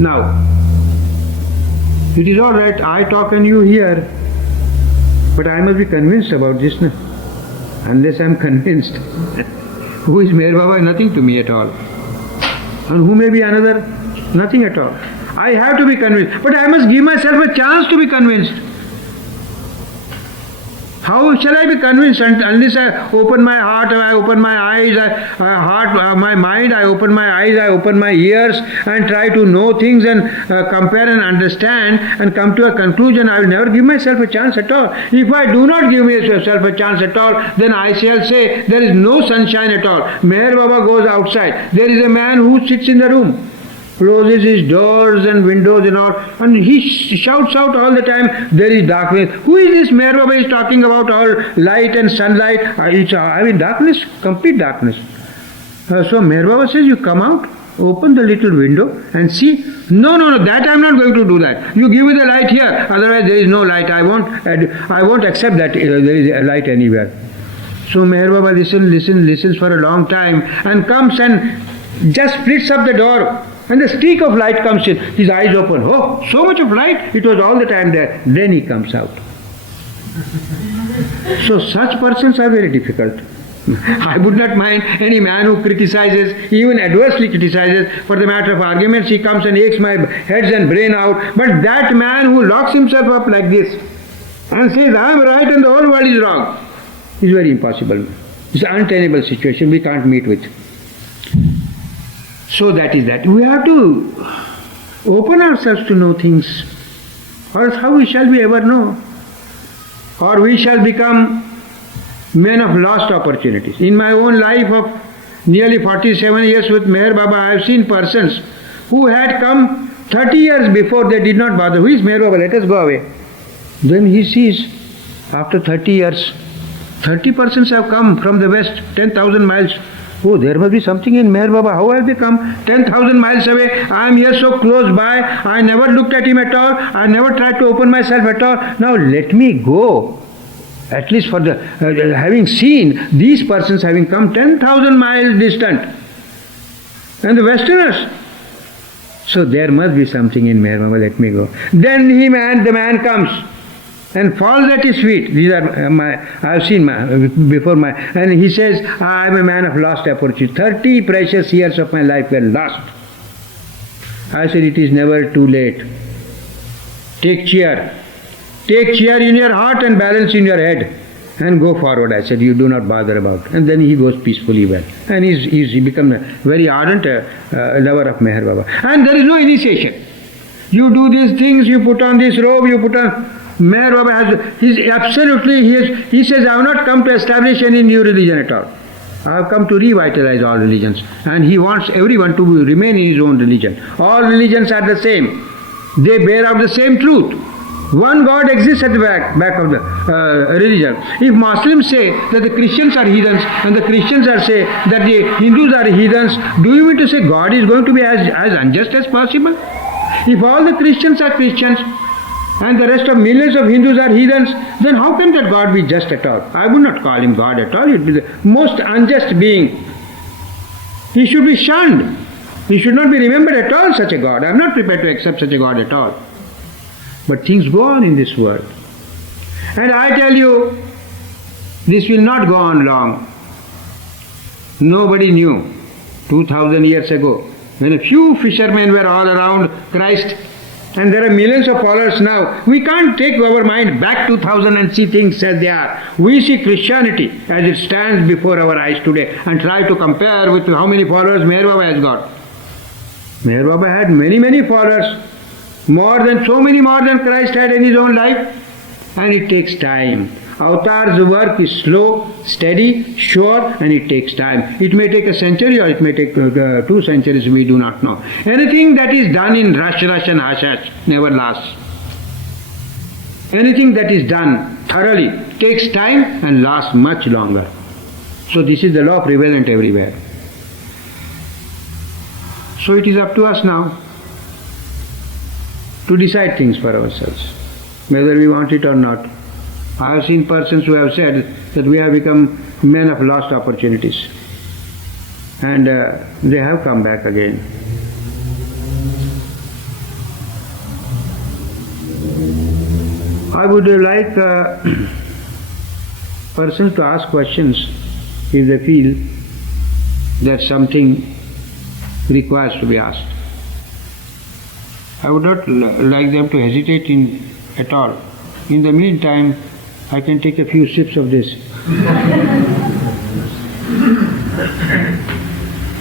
Now, it is all right, I talk and you hear, but I must be convinced about this. No? Unless I am convinced, who is Meher Baba? Nothing to me at all. And who may be another? Nothing at all. I have to be convinced, but I must give myself a chance to be convinced. How shall I be convinced unless I open my heart, I open my eyes, my mind, I open my eyes, I open my ears and try to know things and compare and understand and come to a conclusion? I will never give myself a chance at all. If I do not give myself a chance at all, then I shall say there is no sunshine at all. Meher Baba goes outside. There is a man who sits in the room, closes his doors and windows and all, and he shouts out all the time, there is darkness. Who is this Meher Baba is talking about all light and sunlight? I mean darkness, complete darkness. So Meher Baba says, you come out, open the little window and see. No, that I am not going to do that. You give me the light here, otherwise there is no light. I won't accept that there is a light anywhere. So Meher Baba listens for a long time and comes and just splits up the door. And the streak of light comes in. His eyes open. Oh, so much of light. It was all the time there. Then he comes out. So such persons are very difficult. I would not mind any man who criticizes, even adversely criticizes, for the matter of arguments. He comes and aches my heads and brain out. But that man who locks himself up like this and says, I am right and the whole world is wrong, is very impossible. It's an untenable situation we can't meet with. So that is that. We have to open ourselves to know things, or else how we shall we ever know? Or we shall become men of lost opportunities. In my own life of nearly 47 years with Meher Baba, I have seen persons who had come 30 years before, they did not bother. Who is Meher Baba? Let us go away. Then he sees, after 30 years, 30 persons have come from the west, 10,000 miles. Oh, there must be something in Meher Baba. How have they come 10,000 miles away? I am here so close by. I never looked at him at all. I never tried to open myself at all. Now let me go. At least for the having seen these persons having come 10,000 miles distant. And the Westerners. So there must be something in Meher Baba. Let me go. Then the man comes. and falls at his feet. These are I have seen before my, and he says, I am a man of lost opportunity. 30 precious years of my life were lost. I said, it is never too late. Take cheer. Take cheer in your heart and balance in your head. And go forward. I said, you do not bother about it. And then he goes peacefully well. And he become a very ardent lover of Meher Baba. And there is no initiation. You do these things, you put on this robe, you put on... Meher Baba he says, I have not come to establish any new religion at all. I have come to revitalize all religions. And he wants everyone to remain in his own religion. All religions are the same. They bear out the same truth. One God exists at the back of the religion. If Muslims say that the Christians are heathens and the Christians are say that the Hindus are heathens, do you mean to say God is going to be as unjust as possible? If all the Christians are Christians and the rest of millions of Hindus are heathens, then how can that God be just at all? I would not call him God at all. It would be the most unjust being. He should be shunned. He should not be remembered at all, such a God. I am not prepared to accept such a God at all. But things go on in this world. And I tell you, this will not go on long. Nobody knew 2000 years ago, when a few fishermen were all around Christ, and there are millions of followers now. We can't take our mind back 2000 and see things as they are. We see Christianity as it stands before our eyes today and try to compare with how many followers Meher Baba has got. Meher Baba had many followers. More than Christ had in his own life. And it takes time. Avatar's work is slow, steady, sure, and it takes time. It may take a century or it may take 2 centuries, we do not know. Anything that is done in rush and hush never lasts. Anything that is done thoroughly takes time and lasts much longer. So this is the law prevalent everywhere. So it is up to us now to decide things for ourselves, whether we want it or not. I have seen persons who have said that we have become men of lost opportunities. And they have come back again. I would like persons to ask questions if they feel that something requires to be asked. I would not like them to hesitate at all. In the meantime, I can take a few sips of this.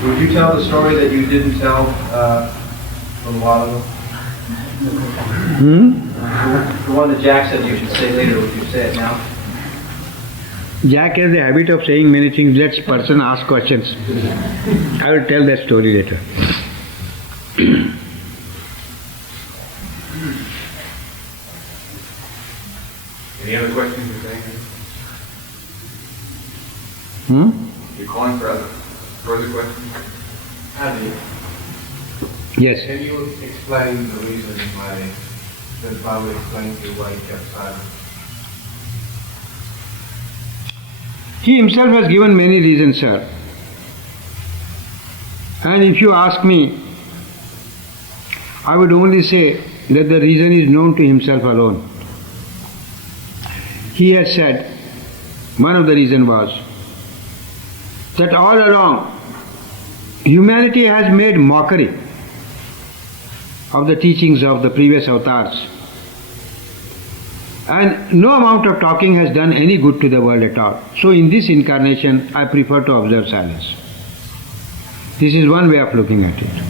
Would you tell the story that you didn't tell a little while ago? The one that Jack said you should say later, would you say it now? Jack has the habit of saying many things. Let person ask questions. I will tell that story later. Any other questions you're saying? You're calling for further questions? Adi, Yes. can you explain the reason why the Baba explained to you why he kept silent? He himself has given many reasons, sir. And if you ask me, I would only say that the reason is known to himself alone. He has said, one of the reasons was that all along humanity has made mockery of the teachings of the previous avatars. And no amount of talking has done any good to the world at all. So in this incarnation, I prefer to observe silence. This is one way of looking at it.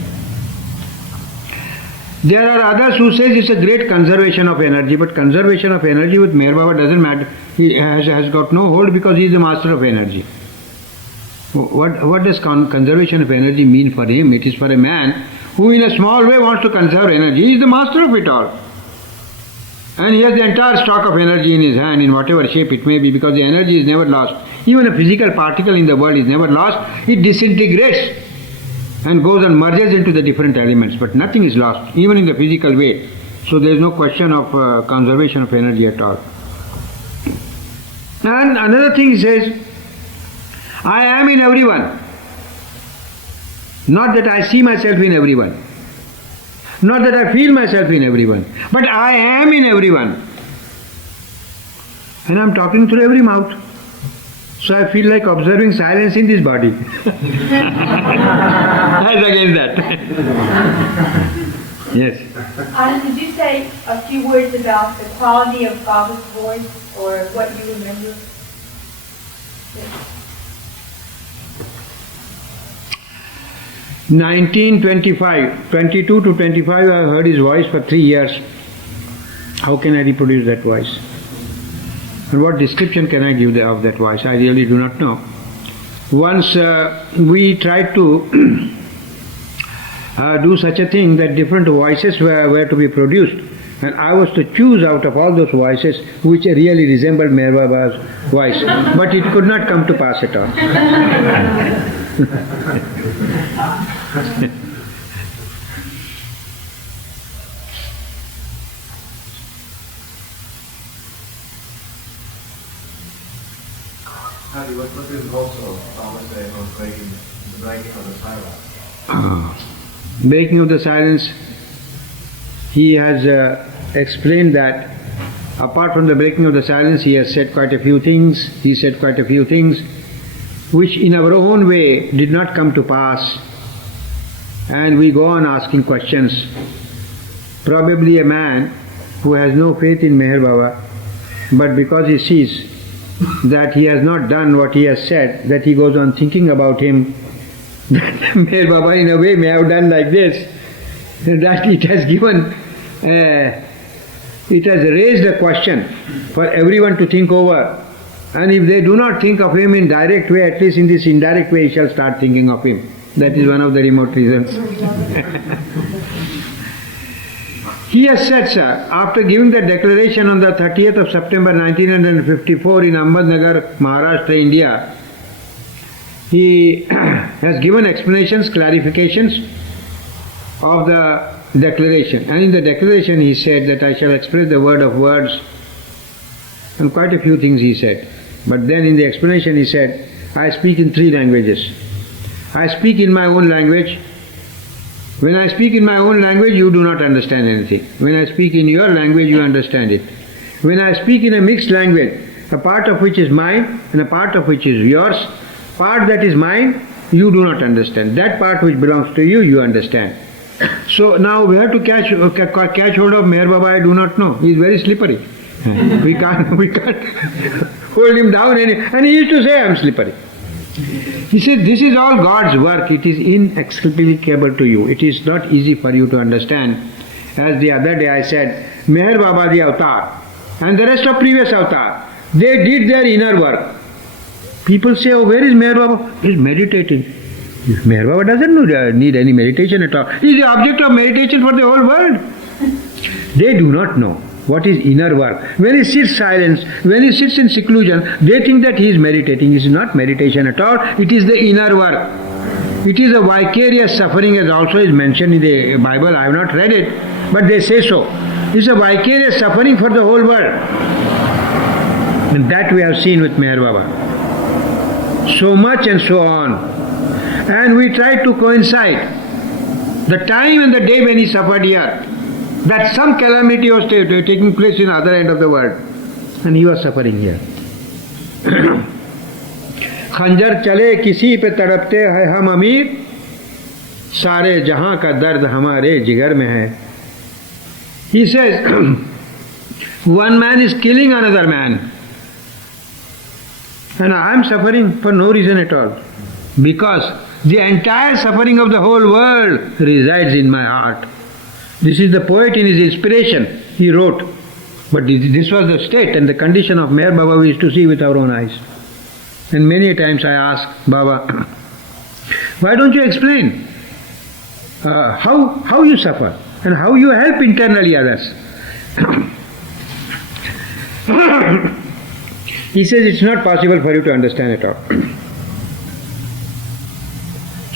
There are others who say it's a great conservation of energy, but conservation of energy with Meher Baba doesn't matter. He has got no hold because he is the master of energy. What does conservation of energy mean for him? It is for a man who in a small way wants to conserve energy. He is the master of it all. And he has the entire stock of energy in his hand, in whatever shape it may be, because the energy is never lost. Even a physical particle in the world is never lost. It disintegrates and goes and merges into the different elements, but nothing is lost, even in the physical way. So there is no question of conservation of energy at all. And another thing he says, I am in everyone. Not that I see myself in everyone. Not that I feel myself in everyone. But I am in everyone. And I'm talking through every mouth. So I feel like observing silence in this body. As against that. Yes. Anand, could you say a few words about the quality of Baba's voice or what you remember? 1925, 22 to 25, I heard his voice for 3 years. How can I reproduce that voice? And what description can I give of that voice? I really do not know. Once we tried to do such a thing that different voices were to be produced, and I was to choose out of all those voices which really resembled Meher Baba's voice, but it could not come to pass at all. Adi, what was his also Thomas saying on the breaking of the silence? Breaking of the silence, he has explained that apart from the breaking of the silence, he has said quite a few things. He said quite a few things which in our own way did not come to pass, and we go on asking questions. Probably a man who has no faith in Meher Baba, but because he sees that he has not done what he has said, that he goes on thinking about him, that Meher Baba in a way may have done like this, that it has given, it has raised a question for everyone to think over. And if they do not think of him in direct way, at least in this indirect way, he shall start thinking of him. That is one of the remote reasons. He has said, sir, after giving the declaration on the 30th of September 1954 in Ahmednagar, Maharashtra, India, he has given explanations, clarifications of the declaration. And in the declaration he said that I shall express the word of words, and quite a few things he said. But then in the explanation he said, I speak in 3 languages. I speak in my own language. When I speak in my own language, you do not understand anything. When I speak in your language, you understand it. When I speak in a mixed language, a part of which is mine and a part of which is yours, part that is mine, you do not understand. That part which belongs to you, you understand. So now we have to catch hold of Meher Baba, I do not know. He is very slippery. We can't hold him down, and he used to say, I am slippery. He said, this is all God's work. It is inexplicable to you. It is not easy for you to understand. As the other day I said, Meher Baba the avatar and the rest of previous avatar, they did their inner work. People say, oh, where is Meher Baba? He is meditating. Meher Baba doesn't need any meditation at all. He is the object of meditation for the whole world. They do not know what is inner work. When he sits silent, when he sits in seclusion, they think that he is meditating. It is not meditation at all. It is the inner work. It is a vicarious suffering, as also is mentioned in the Bible. I have not read it, but they say so. It is a vicarious suffering for the whole world. And that we have seen with Meher Baba. So much and so on. And we try to coincide the time and the day when he suffered here, that some calamity was taking place in the other end of the world, and he was suffering here. खंजर चले किसी पे तड़पते हैं हम अमीर, सारे जहां का दर्द हमारे जिगर में है. He says, one man is killing another man, and I am suffering for no reason at all, because the entire suffering of the whole world resides in my heart. This is the poet in his inspiration, he wrote. But this was the state and the condition of Meher Baba we used to see with our own eyes. And many times I ask Baba, why don't you explain how you suffer and how you help internally others? He says it's not possible for you to understand at all.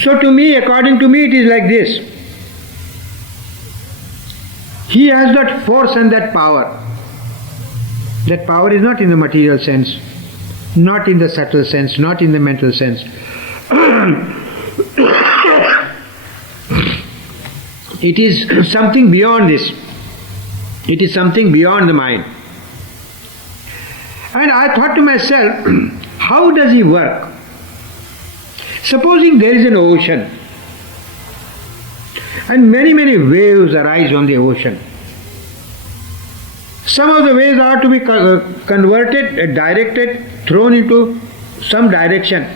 So to me, according to me, it is like this. He has that force and that power. That power is not in the material sense, not in the subtle sense, not in the mental sense. It is something beyond this. It is something beyond the mind. And I thought to myself, how does he work? Supposing there is an ocean, and many waves arise on the ocean. Some of the waves are to be converted, directed, thrown into some direction.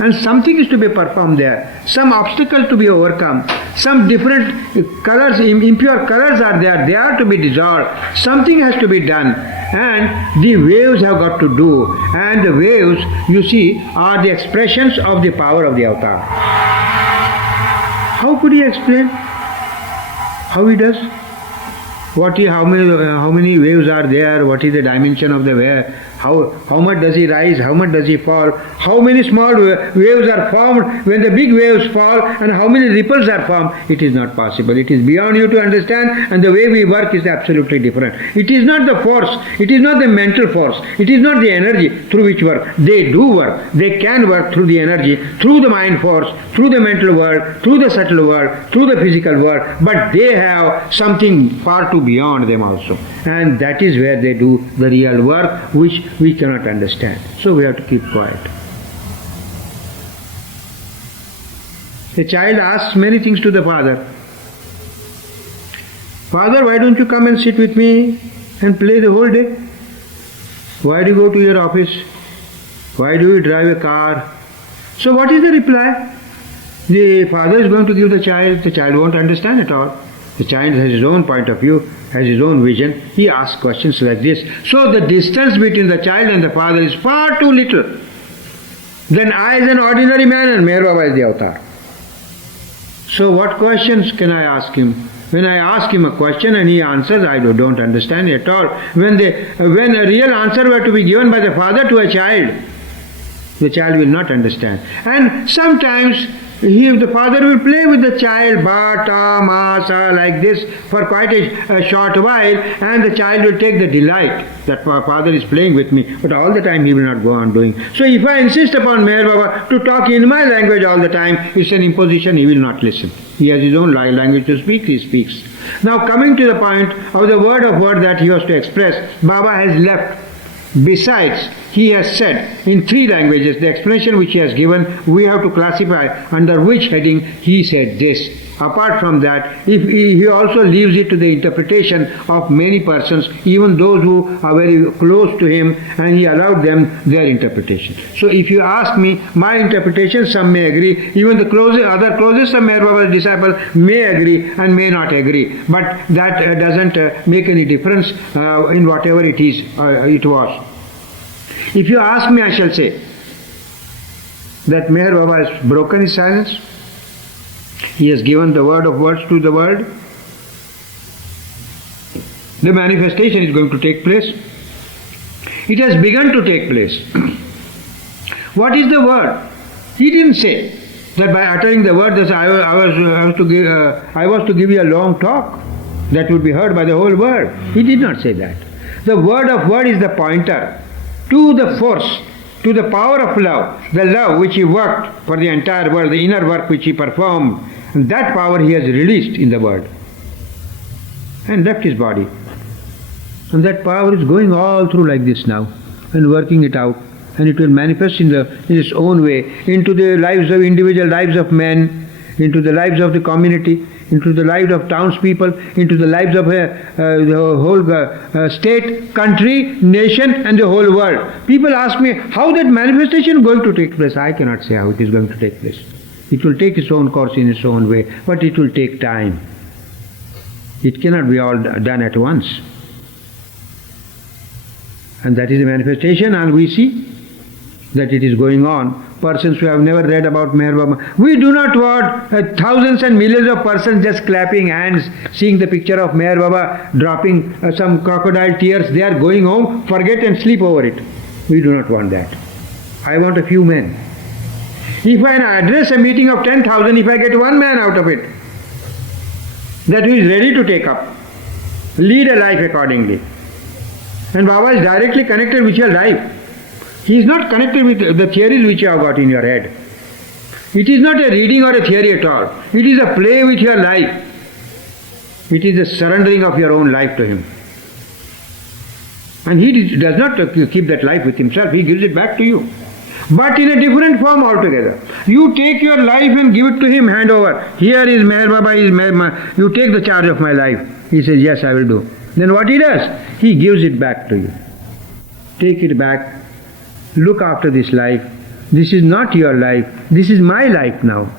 And something is to be performed there, some obstacle to be overcome, some different colors, impure colors are there, they are to be dissolved, something has to be done, and the waves have got to do, and the waves, you see, are the expressions of the power of the avatar. How could he explain how he does? How many waves are there, what is the dimension of the wave, how much does he rise, how much does he fall, how many small waves are formed when the big waves fall, and how many ripples are formed. It is not possible. It is beyond you to understand, and the way we work is absolutely different. It is not the force, it is not the mental force, it is not the energy through which work. They do work, they can work through the energy, through the mind force, through the mental world, through the subtle world, through the physical world, but they have something far too beyond them also, and that is where they do the real work which we cannot understand. So we have to keep quiet. A child asks many things to the father. Father, why don't you come and sit with me and play the whole day? Why do you go to your office? Why do you drive a car? So what is the reply? The father is going to give the child won't understand at all. The child has his own point of view, has his own vision. He asks questions like this. So the distance between the child and the father is far too little. Then I as an ordinary man and Meher Baba is the avatar. So what questions can I ask him? When I ask him a question and he answers, I don't understand at all. When a real answer were to be given by the father to a child, the child will not understand. And sometimes the father will play with the child, ba, ta, ma, sa, like this for quite a short while, and the child will take the delight that my father is playing with me, but all the time he will not go on doing. So if I insist upon Meher Baba to talk in my language all the time, it's an imposition, he will not listen. He has his own language to speak, he speaks. Now coming to the point of the word of word that he was to express, Baba has left. Besides, he has said in 3 languages, the explanation which he has given, we have to classify under which heading he said this. Apart from that, if he also leaves it to the interpretation of many persons, even those who are very close to him, and he allowed them their interpretation. So if you ask me, my interpretation, some may agree, even the other closest of Meher Baba's disciples may agree and may not agree, but that doesn't make any difference in whatever it was. If you ask me, I shall say that Meher Baba has broken his silence. He has given the word of words to the world. The manifestation is going to take place. It has begun to take place. What is the word? He didn't say that by uttering the word that I was to give you a long talk that would be heard by the whole world. He did not say that. The word of word is the pointer to the force, to the power of love, the love which he worked for the entire world, the inner work which he performed, and that power he has released in the world and left his body. And that power is going all through like this now and working it out, and it will manifest in its own way into the lives of individual lives of men, into the lives of the community, into the lives of townspeople, into the lives of the whole state, country, nation, and the whole world. People ask me, how that manifestation is going to take place? I cannot say how it is going to take place. It will take its own course in its own way, but it will take time. It cannot be all done at once. And that is the manifestation, and we see that it is going on. Persons who have never read about Meher Baba. We do not want thousands and millions of persons just clapping hands, seeing the picture of Meher Baba, dropping some crocodile tears. They are going home, forget and sleep over it. We do not want that. I want a few men. If I address a meeting of 10,000, if I get one man out of it, that who is ready to take up, lead a life accordingly. And Baba is directly connected with your life. He is not connected with the theories which you have got in your head. It is not a reading or a theory at all. It is a play with your life. It is the surrendering of your own life to him. And he does not keep that life with himself, he gives it back to you. But in a different form altogether. You take your life and give it to him, hand over. Here is Meher Baba, you take the charge of my life. He says, yes, I will do. Then what he does? He gives it back to you. Take it back. Look after this life. This is not your life. This is my life now.